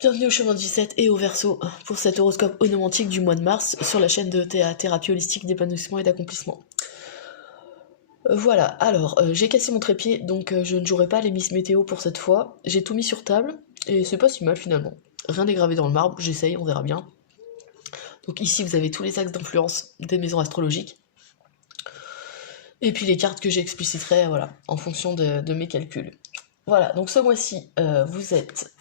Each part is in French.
Bienvenue au chemin du 17 et au Verseau pour cet horoscope onomantique du mois de mars sur la chaîne de thérapie holistique d'épanouissement et d'accomplissement. Voilà, alors j'ai cassé mon trépied donc je ne jouerai pas les Miss Météo pour cette fois. J'ai tout mis sur table et c'est pas si mal finalement. Rien n'est gravé dans le marbre, j'essaye, on verra bien. Donc ici vous avez tous les axes d'influence des maisons astrologiques. Et puis les cartes que j'expliciterai voilà, en fonction de mes calculs. Voilà, donc ce mois-ci vous êtes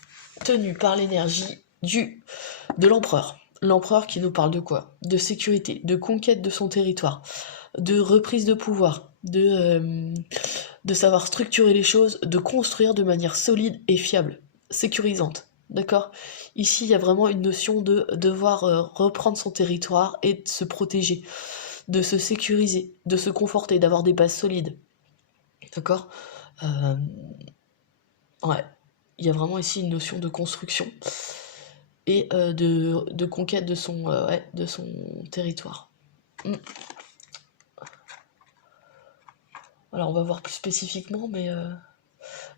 tenu par l'énergie de l'empereur. L'empereur qui nous parle de quoi? De sécurité, de conquête de son territoire, de reprise de pouvoir, de savoir structurer les choses, de construire de manière solide et fiable, sécurisante. D'accord? Ici, il y a vraiment une notion de devoir reprendre son territoire et de se protéger, de se sécuriser, de se conforter, d'avoir des bases solides. D'accord? Ouais. Il y a vraiment ici une notion de construction et de conquête de son territoire. Alors on va voir plus spécifiquement, mais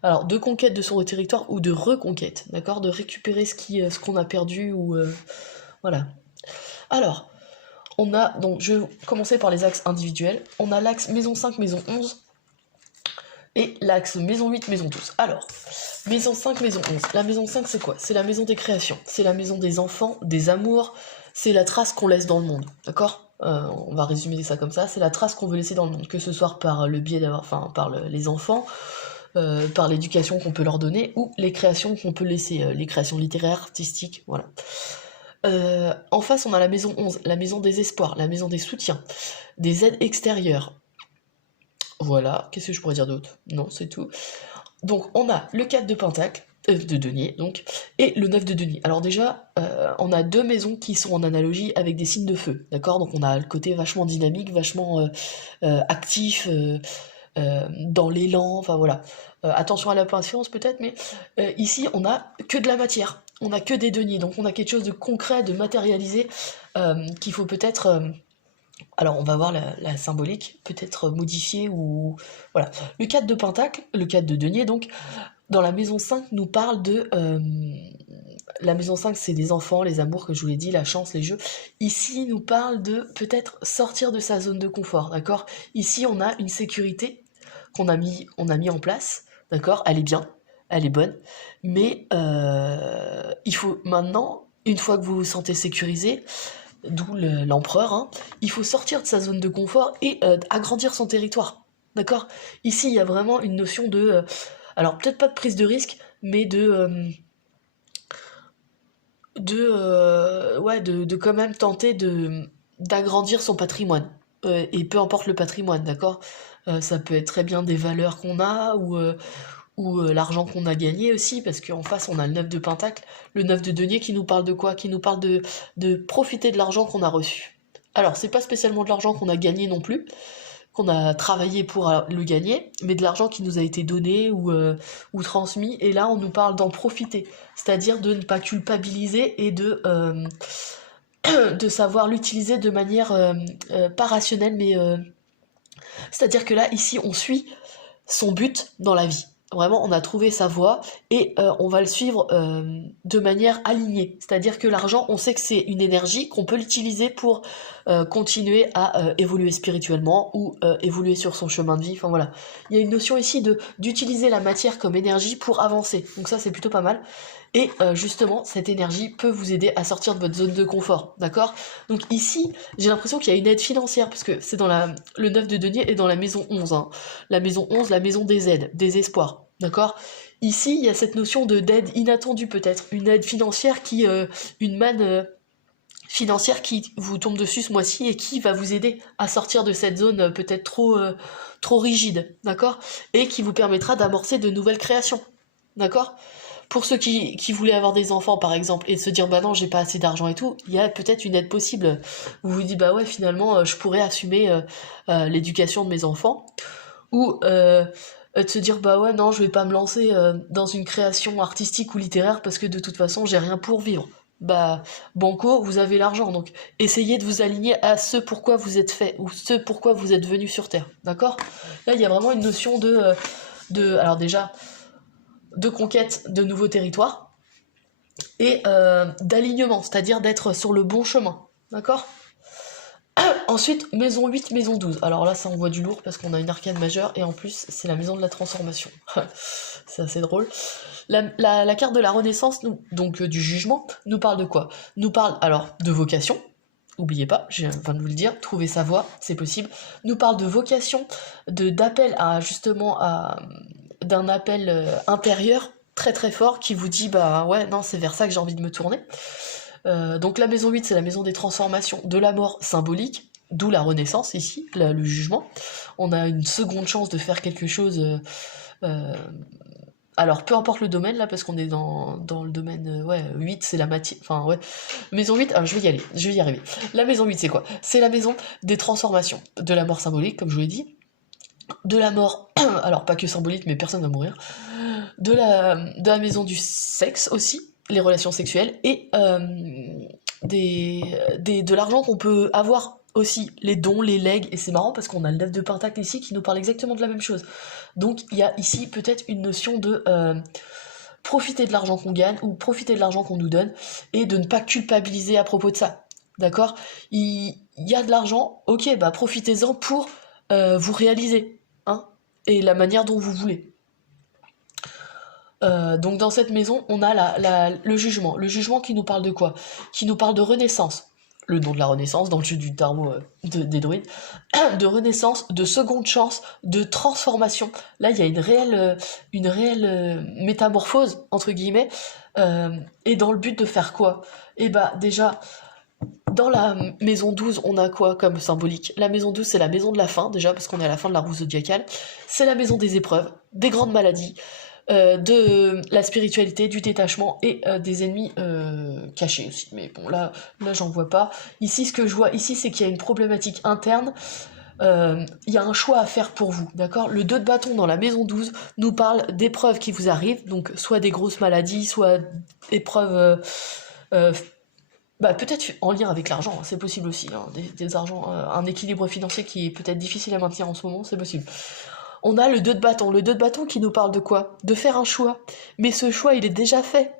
alors de conquête de son territoire ou de reconquête, d'accord, de récupérer ce qu'on a perdu ou voilà. Alors on a donc je vais commencer par les axes individuels. On a l'axe maison 5, maison 11 et l'axe maison 8, maison 12. Alors maison 5, maison 11. La maison 5, c'est quoi? C'est la maison des créations, c'est la maison des enfants, des amours, c'est la trace qu'on laisse dans le monde, d'accord? On va résumer ça comme ça, c'est la trace qu'on veut laisser dans le monde, que ce soit par le biais d'avoir, les enfants, par l'éducation qu'on peut leur donner, ou les créations qu'on peut laisser, les créations littéraires, artistiques, voilà. En face, on a la maison 11, la maison des espoirs, la maison des soutiens, des aides extérieures. Voilà, qu'est-ce que je pourrais dire d'autre? Non, c'est tout. Donc on a le 4 de Pentacle, de denier donc, et le 9 de denier. Alors déjà, on a deux maisons qui sont en analogie avec des signes de feu, d'accord? Donc on a le côté vachement dynamique, vachement actif, dans l'élan, enfin voilà. Attention à la patience peut-être, mais ici on a que de la matière, on a que des deniers, donc on a quelque chose de concret, de matérialisé, qu'il faut peut-être... alors on va voir la symbolique, peut-être modifiée ou... Voilà. Le 4 de Pentacle, le 4 de denier donc, dans la maison 5 nous parle de... la maison 5 c'est des enfants, les amours que je vous l'ai dit, la chance, les jeux. Ici nous parle de peut-être sortir de sa zone de confort, d'accord? Ici on a une sécurité qu'on a mis en place, d'accord? Elle est bien, elle est bonne, mais il faut maintenant, une fois que vous vous sentez sécurisé, d'où l'empereur, hein, il faut sortir de sa zone de confort et agrandir son territoire. D'accord? Ici, il y a vraiment une notion de... alors, peut-être pas de prise de risque, mais de quand même tenter d'agrandir son patrimoine. Et peu importe le patrimoine, d'accord? Ça peut être très bien des valeurs qu'on a, ou l'argent qu'on a gagné aussi, parce qu'en face on a le 9 de Pentacle, le 9 de denier qui nous parle de quoi? Qui nous parle de profiter de l'argent qu'on a reçu. Alors c'est pas spécialement de l'argent qu'on a gagné non plus, qu'on a travaillé pour le gagner, mais de l'argent qui nous a été donné ou transmis, et là on nous parle d'en profiter, c'est-à-dire de ne pas culpabiliser et de savoir l'utiliser de manière pas rationnelle, mais c'est-à-dire que là ici on suit son but dans la vie. Vraiment, on a trouvé sa voie et on va le suivre de manière alignée. C'est-à-dire que l'argent, on sait que c'est une énergie qu'on peut l'utiliser pour continuer à évoluer spirituellement ou évoluer sur son chemin de vie. Enfin voilà, il y a une notion ici d'utiliser la matière comme énergie pour avancer. Donc ça, c'est plutôt pas mal. Et justement, cette énergie peut vous aider à sortir de votre zone de confort, d'accord? Donc ici, j'ai l'impression qu'il y a une aide financière, parce que c'est dans le 9 de denier et dans la maison 11, hein. La maison 11, la maison des aides, des espoirs, d'accord? Ici, il y a cette notion d'aide inattendue peut-être, une aide financière une manne financière qui vous tombe dessus ce mois-ci et qui va vous aider à sortir de cette zone peut-être trop rigide, d'accord? Et qui vous permettra d'amorcer de nouvelles créations, d'accord? Pour ceux qui voulaient avoir des enfants, par exemple, et se dire, bah non, j'ai pas assez d'argent et tout, il y a peut-être une aide possible. Vous vous dites, bah ouais, finalement, je pourrais assumer l'éducation de mes enfants. Ou de se dire, bah ouais, non, je vais pas me lancer dans une création artistique ou littéraire parce que de toute façon, j'ai rien pour vivre. Bah, banco, vous avez l'argent, donc essayez de vous aligner à ce pourquoi vous êtes fait, ou ce pourquoi vous êtes venu sur Terre, d'accord? Là, il y a vraiment une notion alors déjà, de conquête de nouveaux territoires, et d'alignement, c'est-à-dire d'être sur le bon chemin, d'accord? Ensuite, maison 8, maison 12. Alors là, ça envoie du lourd parce qu'on a une arcane majeure et en plus, c'est la maison de la transformation. C'est assez drôle. La carte de la Renaissance, donc du jugement, nous parle de quoi? Nous parle alors de vocation. N'oubliez pas, je viens de vous le dire, trouver sa voie, c'est possible. Nous parle de vocation, d'appel à justement d'un appel intérieur très très fort qui vous dit bah ouais non c'est vers ça que j'ai envie de me tourner. Donc la maison 8 c'est la maison des transformations, de la mort symbolique, d'où la renaissance ici, le jugement. On a une seconde chance de faire quelque chose. Alors peu importe le domaine là parce qu'on est dans le domaine 8 c'est la matière. Enfin ouais. Maison 8, je vais y aller, je vais y arriver. La maison 8 c'est quoi? C'est la maison des transformations, de la mort symbolique comme je vous l'ai dit. De la mort, alors pas que symbolique mais personne va mourir. De la maison du sexe aussi, les relations sexuelles, et de l'argent qu'on peut avoir aussi, les dons, les legs, et c'est marrant parce qu'on a le 9 de pentacle ici qui nous parle exactement de la même chose. Donc il y a ici peut-être une notion de profiter de l'argent qu'on gagne ou profiter de l'argent qu'on nous donne et de ne pas culpabiliser à propos de ça. D'accord? Il y a de l'argent, ok, bah profitez-en pour vous réaliser, hein, et la manière dont vous voulez. Donc dans cette maison, on a le jugement. Le jugement qui nous parle de quoi? Qui nous parle de renaissance. Le nom de la renaissance, dans le jeu du tarot des druides. De renaissance, de seconde chance, de transformation. Là, il y a une réelle métamorphose, entre guillemets. Et dans le but de faire quoi? Et bah déjà, dans la maison 12, on a quoi comme symbolique? La maison 12, c'est la maison de la fin, déjà, parce qu'on est à la fin de la roue zodiacale. C'est la maison des épreuves, des grandes maladies, de la spiritualité, du détachement et des ennemis cachés aussi. Mais bon, là j'en vois pas. Ici, ce que je vois ici, c'est qu'il y a une problématique interne. Il y a un choix à faire pour vous, d'accord? Le 2 de bâton dans la maison 12 nous parle d'épreuves qui vous arrivent, donc soit des grosses maladies, soit épreuves... peut-être en lien avec l'argent, hein, c'est possible aussi, hein, des argents, un équilibre financier qui est peut-être difficile à maintenir en ce moment, c'est possible. On a le 2 de bâton. Le 2 de bâton qui nous parle de quoi? De faire un choix. Mais ce choix, il est déjà fait.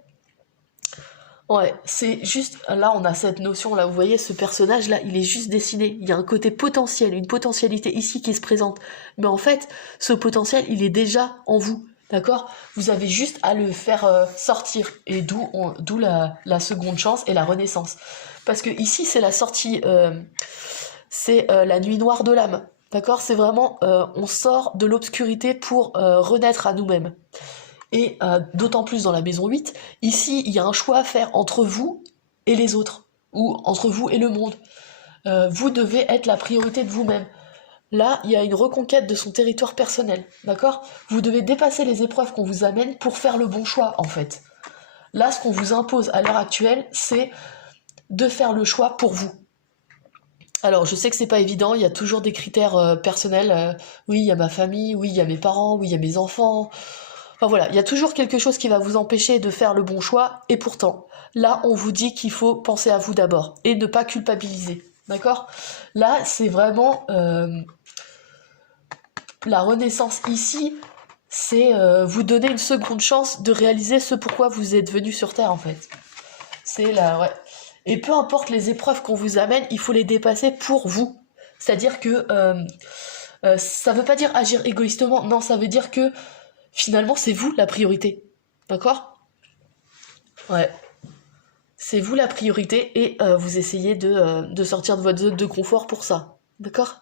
Ouais, c'est juste... Là, on a cette notion, là, vous voyez, ce personnage-là, il est juste dessiné. Il y a un côté potentiel, une potentialité ici qui se présente. Mais en fait, ce potentiel, il est déjà en vous. D'accord? Vous avez juste à le faire sortir. Et d'où la seconde chance et la renaissance. Parce que ici, c'est la sortie... c'est la nuit noire de l'âme. D'accord? C'est vraiment, on sort de l'obscurité pour renaître à nous-mêmes. Et d'autant plus dans la maison 8, ici, il y a un choix à faire entre vous et les autres, ou entre vous et le monde. Vous devez être la priorité de vous-même. Là, il y a une reconquête de son territoire personnel, d'accord? Vous devez dépasser les épreuves qu'on vous amène pour faire le bon choix, en fait. Là, ce qu'on vous impose à l'heure actuelle, c'est de faire le choix pour vous. Alors, je sais que c'est pas évident, il y a toujours des critères personnels. Oui, il y a ma famille, oui, il y a mes parents, oui, il y a mes enfants. Enfin voilà, il y a toujours quelque chose qui va vous empêcher de faire le bon choix, et pourtant, là, on vous dit qu'il faut penser à vous d'abord, et ne pas culpabiliser, d'accord? Là, c'est vraiment... la renaissance ici, c'est vous donner une seconde chance de réaliser ce pourquoi vous êtes venu sur Terre, en fait. C'est là, ouais. Et peu importe les épreuves qu'on vous amène, il faut les dépasser pour vous. C'est-à-dire que ça veut pas dire agir égoïstement, non, ça veut dire que finalement c'est vous la priorité. D'accord? Ouais. C'est vous la priorité et vous essayez de sortir de votre zone de confort pour ça. D'accord?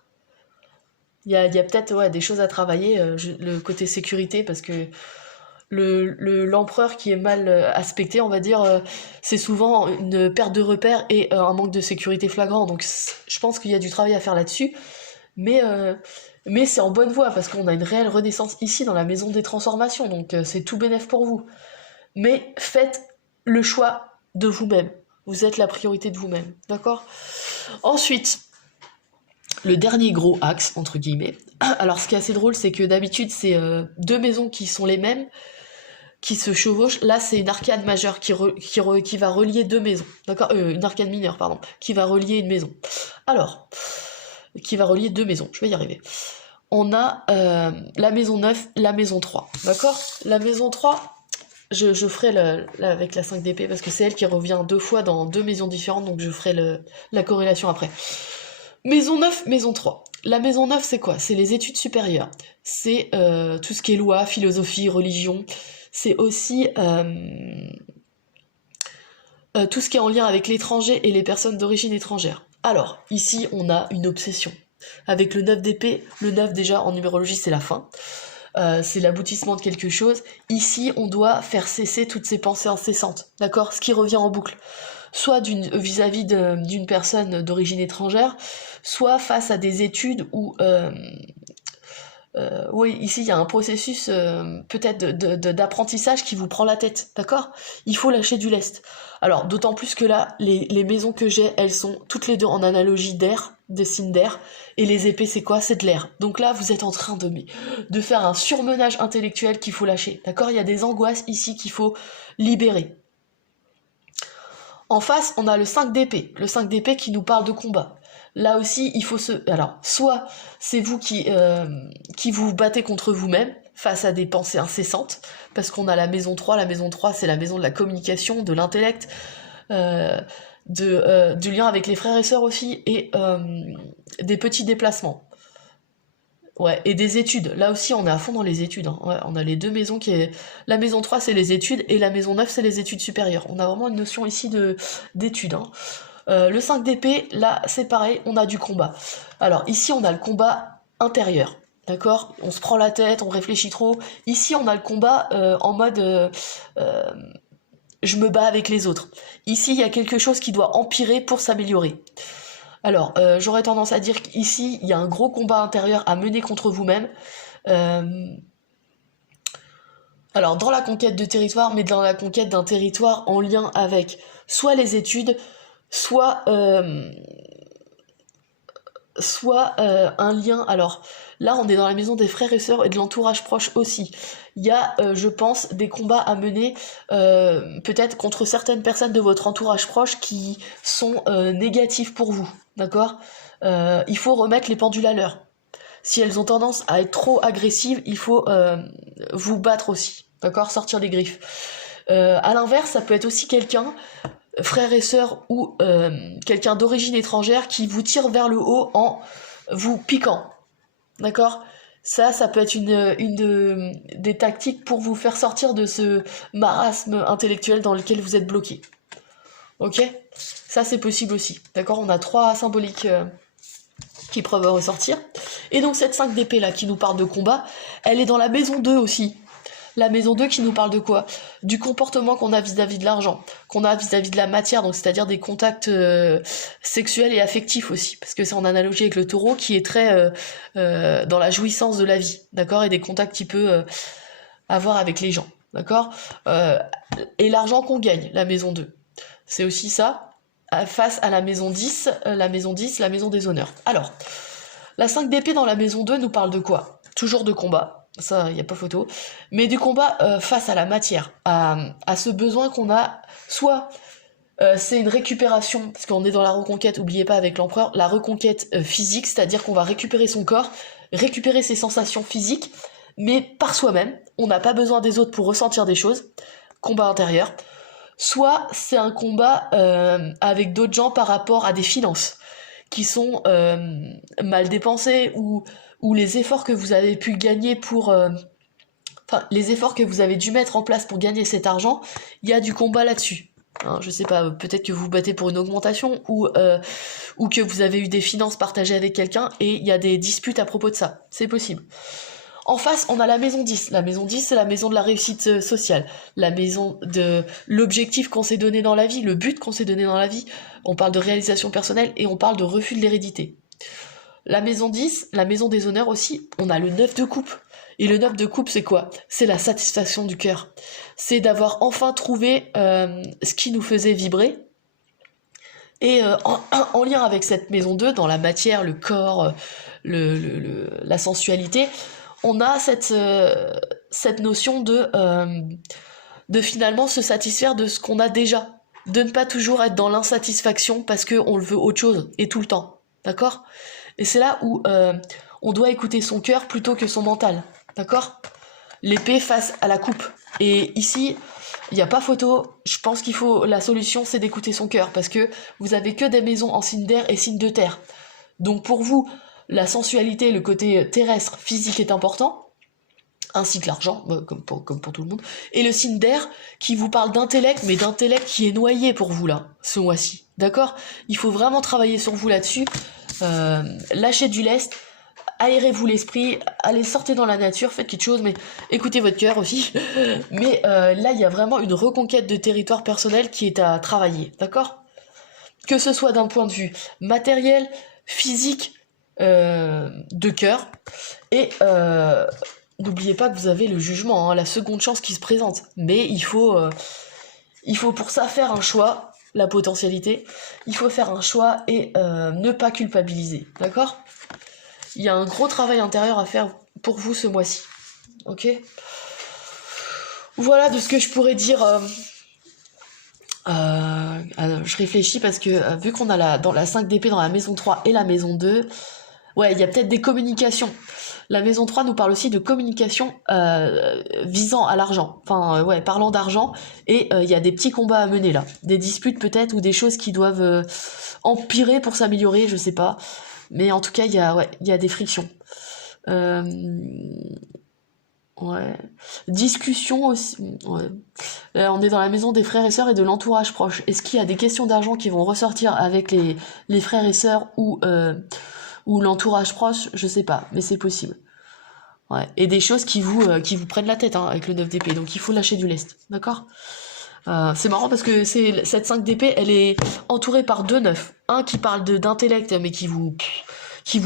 Il y a peut-être des choses à travailler, le côté sécurité, parce que l'empereur qui est mal aspecté, on va dire, c'est souvent une perte de repères et un manque de sécurité flagrant. Donc je pense qu'il y a du travail à faire là-dessus. Mais c'est en bonne voie, parce qu'on a une réelle renaissance ici dans la maison des transformations. Donc c'est tout bénef pour vous. Mais faites le choix de vous-même. Vous êtes la priorité de vous-même. D'accord? Ensuite, le dernier gros axe, entre guillemets. Alors ce qui est assez drôle, c'est que d'habitude, c'est deux maisons qui sont les mêmes, qui se chevauchent. Là, c'est une arcade majeure qui va relier deux maisons. D'accord? Une arcade mineure, pardon. Qui va relier une maison. Alors, qui va relier deux maisons. Je vais y arriver. On a la maison 9, la maison 3. D'accord? La maison 3, je ferai avec la 5 d'épée, parce que c'est elle qui revient 2 fois dans 2 maisons différentes, donc je ferai la corrélation après. Maison 9, maison 3. La maison 9, c'est quoi? C'est les études supérieures. C'est tout ce qui est loi, philosophie, religion. C'est aussi tout ce qui est en lien avec l'étranger et les personnes d'origine étrangère. Alors, ici, on a une obsession. Avec le 9 d'épée, le 9 déjà en numérologie, c'est la fin. C'est l'aboutissement de quelque chose. Ici, on doit faire cesser toutes ces pensées incessantes, d'accord? Ce qui revient en boucle. Soit vis-à-vis d'une personne d'origine étrangère, soit face à des études où... oui, ici, il y a un processus peut-être d'apprentissage qui vous prend la tête, d'accord? Il faut lâcher du lest. Alors, d'autant plus que là, les maisons que j'ai, elles sont toutes les deux en analogie d'air, de signes d'air, et les épées, c'est quoi? C'est de l'air. Donc là, vous êtes en train de faire un surmenage intellectuel qu'il faut lâcher, d'accord? Il y a des angoisses ici qu'il faut libérer. En face, on a le 5 d'épée. Le 5 d'épée qui nous parle de combat. Là aussi, il faut se... Alors, soit c'est vous qui vous battez contre vous-même face à des pensées incessantes, parce qu'on a la maison 3. La maison 3, c'est la maison de la communication, de l'intellect, du lien avec les frères et sœurs aussi, et des petits déplacements. Ouais, et des études. Là aussi, on est à fond dans les études. Hein. Ouais, on a les deux maisons qui est... La maison 3, c'est les études, et la maison 9, c'est les études supérieures. On a vraiment une notion ici d'études. Hein. Le 5 d'épée, là, c'est pareil, on a du combat. Alors, ici, on a le combat intérieur. D'accord? On se prend la tête, on réfléchit trop. Ici, on a le combat en mode... je me bats avec les autres. Ici, il y a quelque chose qui doit empirer pour s'améliorer. Alors, j'aurais tendance à dire qu'ici, il y a un gros combat intérieur à mener contre vous-même. Alors, dans la conquête de territoire, mais dans la conquête d'un territoire en lien avec soit les études, soit un lien... Alors, là, on est dans la maison des frères et sœurs et de l'entourage proche aussi. Il y a, je pense, des combats à mener peut-être contre certaines personnes de votre entourage proche qui sont négatives pour vous. D'accord? Il faut remettre les pendules à l'heure. Si elles ont tendance à être trop agressives, il faut vous battre aussi. D'accord? Sortir des griffes. À l'inverse, ça peut être aussi quelqu'un, frère et sœur, ou quelqu'un d'origine étrangère qui vous tire vers le haut en vous piquant. D'accord? Ça peut être des tactiques pour vous faire sortir de ce marasme intellectuel dans lequel vous êtes bloqué. Ok? Ça, c'est possible aussi. D'accord? On a 3 symboliques qui peuvent ressortir. Et donc, cette 5 d'épée là, qui nous parle de combat, elle est dans la maison 2 aussi. La maison 2 qui nous parle de quoi? Du comportement qu'on a vis-à-vis de l'argent, qu'on a vis-à-vis de la matière, donc c'est-à-dire des contacts sexuels et affectifs aussi, parce que c'est en analogie avec le taureau qui est très dans la jouissance de la vie, d'accord? Et des contacts qu'il peut avoir avec les gens, d'accord? Et l'argent qu'on gagne, la maison 2. C'est aussi ça, face à la maison 10, la maison des honneurs. Alors, la 5 d'épée dans la maison 2 nous parle de quoi? Toujours de combat. Ça, il n'y a pas photo, mais du combat face à la matière, à ce besoin qu'on a, soit c'est une récupération, parce qu'on est dans la reconquête, oubliez pas avec l'empereur, la reconquête physique, c'est-à-dire qu'on va récupérer son corps, récupérer ses sensations physiques, mais par soi-même, on n'a pas besoin des autres pour ressentir des choses, combat intérieur, soit c'est un combat avec d'autres gens par rapport à des finances, qui sont mal dépensées, ou les efforts que vous avez pu gagner pour... les efforts que vous avez dû mettre en place pour gagner cet argent, il y a du combat là-dessus. Hein, je sais pas, peut-être que vous vous battez pour une augmentation, ou que vous avez eu des finances partagées avec quelqu'un, et il y a des disputes à propos de ça. C'est possible. En face, on a la maison 10. La maison 10, c'est la maison de la réussite sociale. La maison de l'objectif qu'on s'est donné dans la vie, le but qu'on s'est donné dans la vie. On parle de réalisation personnelle et on parle de refus de l'hérédité. La maison 10, la maison des honneurs aussi, on a le 9 de coupe. Et le 9 de coupe, c'est quoi? C'est la satisfaction du cœur. C'est d'avoir enfin trouvé ce qui nous faisait vibrer. Et en lien avec cette maison 2, dans la matière, le corps, la sensualité, on a cette notion de finalement se satisfaire de ce qu'on a déjà. De ne pas toujours être dans l'insatisfaction parce qu'on le veut autre chose, et tout le temps. D'accord? Et c'est là où on doit écouter son cœur plutôt que son mental. D'accord? L'épée face à la coupe. Et ici, il n'y a pas photo. Je pense qu'il faut, la solution, c'est d'écouter son cœur, parce que vous avez que des maisons en signe d'air et signe de terre. Donc pour vous, la sensualité, le côté terrestre, physique est important, ainsi que l'argent, comme pour tout le monde, et le signe d'air qui vous parle d'intellect, mais d'intellect qui est noyé pour vous là, ce mois-ci, d'accord? Il faut vraiment travailler sur vous là-dessus, lâchez du lest, aérez-vous l'esprit, allez sortez dans la nature, faites quelque chose, mais écoutez votre cœur aussi, mais là il y a vraiment une reconquête de territoire personnel qui est à travailler, d'accord? Que ce soit d'un point de vue matériel, physique, de cœur, et n'oubliez pas que vous avez le jugement, hein, la seconde chance qui se présente. Mais il faut pour ça faire un choix, la potentialité. Il faut faire un choix et ne pas culpabiliser, d'accord? Il y a un gros travail intérieur à faire pour vous ce mois-ci, ok? Voilà de ce que je pourrais dire. Je réfléchis parce que vu qu'on a dans la 5 d'épée dans la maison 3 et la maison 2, ouais, il y a peut-être des communications. La maison 3 nous parle aussi de communication visant à l'argent. Enfin, ouais, parlant d'argent. Et il y a des petits combats à mener là. Des disputes peut-être ou des choses qui doivent empirer pour s'améliorer, je sais pas. Mais en tout cas, il y a des frictions. Ouais. Discussion aussi. Ouais. Là, on est dans la maison des frères et sœurs et de l'entourage proche. Est-ce qu'il y a des questions d'argent qui vont ressortir avec les frères et sœurs ou l'entourage proche? Je sais pas, mais c'est possible. Ouais. Et des choses qui vous prennent la tête hein, avec le 9 d'épée, donc il faut lâcher du lest, d'accord? C'est marrant parce que cette 5 d'épée, elle est entourée par deux 9. Un qui parle d'intellect, mais qui vous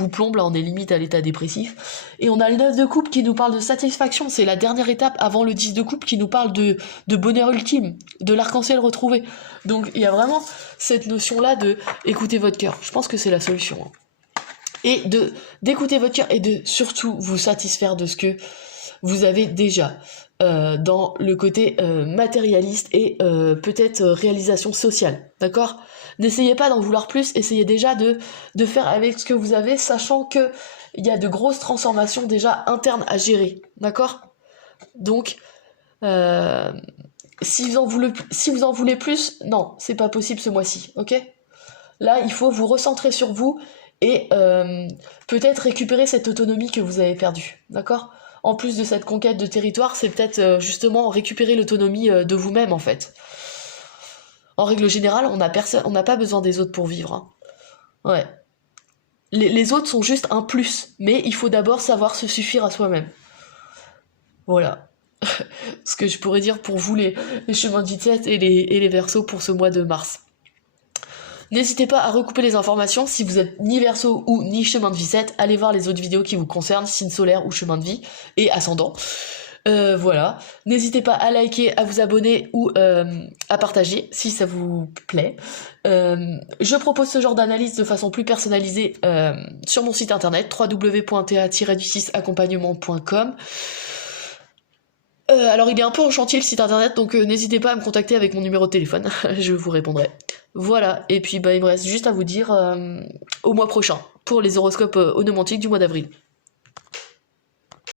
plombe, là on est limite à l'état dépressif. Et on a le 9 de coupe qui nous parle de satisfaction, c'est la dernière étape avant le 10 de coupe qui nous parle de bonheur ultime, de l'arc-en-ciel retrouvé. Donc il y a vraiment cette notion-là de écouter votre cœur. Je pense que c'est la solution. Hein. Et d'écouter votre cœur et de surtout vous satisfaire de ce que vous avez déjà dans le côté matérialiste et peut-être réalisation sociale, d'accord? N'essayez pas d'en vouloir plus, essayez déjà de faire avec ce que vous avez, sachant que il y a de grosses transformations déjà internes à gérer, d'accord? Donc, si vous en voulez plus, non, c'est pas possible ce mois-ci, ok? Là, il faut vous recentrer sur vous et peut-être récupérer cette autonomie que vous avez perdue, d'accord? En plus de cette conquête de territoire, c'est peut-être justement récupérer l'autonomie de vous-même en fait. En règle générale, on n'a pas besoin des autres pour vivre. Hein. Ouais. Les autres sont juste un plus, mais il faut d'abord savoir se suffire à soi-même. Voilà. Ce que je pourrais dire pour vous les chemins de vie de 7 et les Verseaux pour ce mois de mars. N'hésitez pas à recouper les informations, si vous êtes ni Verseau ou ni chemin de vie 7, allez voir les autres vidéos qui vous concernent, signe solaire ou chemin de vie, et ascendant. Voilà. N'hésitez pas à liker, à vous abonner ou à partager si ça vous plaît. Je propose ce genre d'analyse de façon plus personnalisée sur mon site internet www.ta-du6accompagnement.com. Alors il est un peu en chantier le site internet, donc n'hésitez pas à me contacter avec mon numéro de téléphone, je vous répondrai. Voilà, et puis il me reste juste à vous dire au mois prochain pour les horoscopes onomantiques du mois d'avril.